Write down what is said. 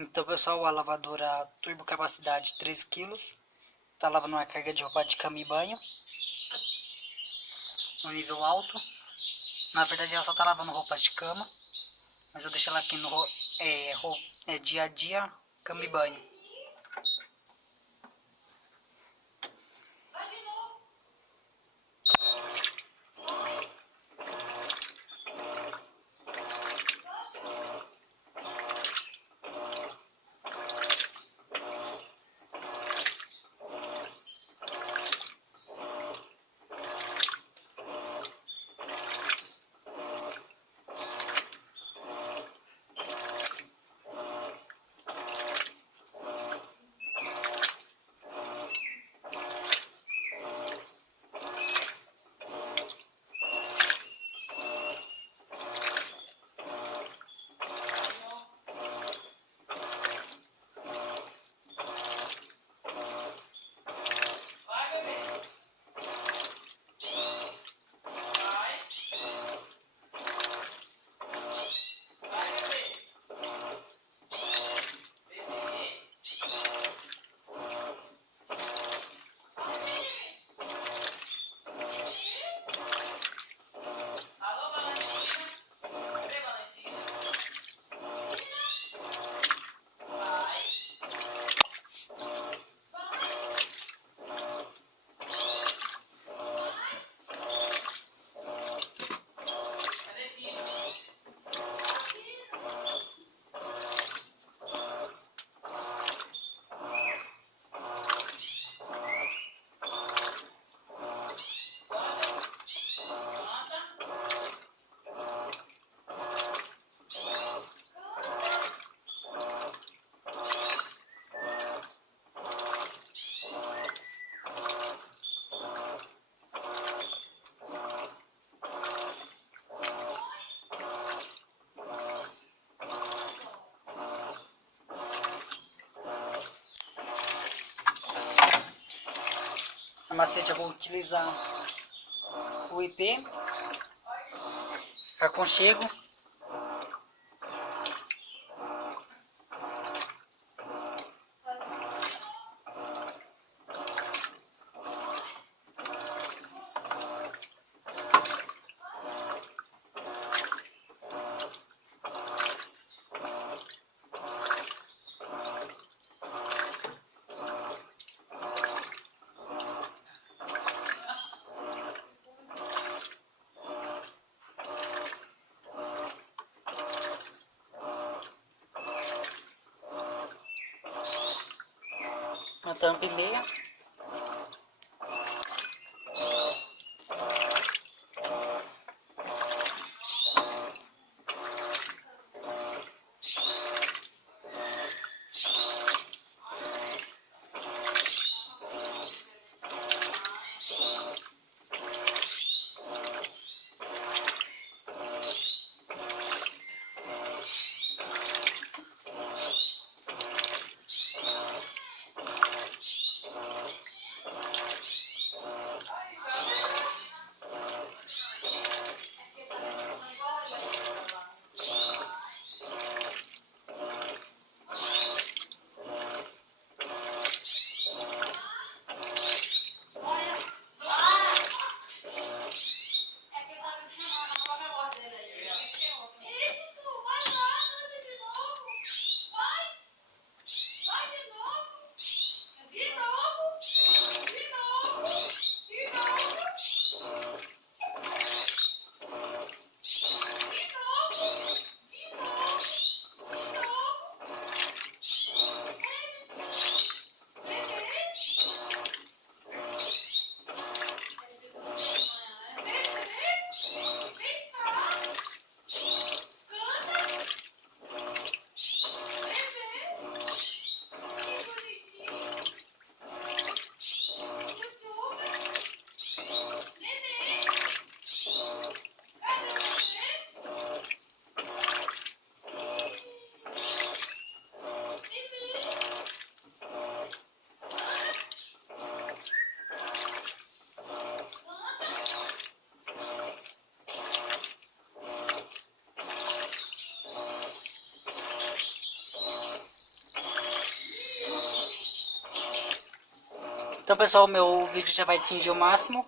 Então, pessoal, a lavadora turbo capacidade 3 kg. Tá lavando uma carga de roupa de cama e banho. No nível alto. Na verdade, ela só tá lavando roupas de cama. Mas eu deixo ela aqui no dia a dia, cama e banho. A macete eu vou utilizar o IP, aconchego, uma tampa e meia. Então, pessoal, meu vídeo já vai atingir o máximo.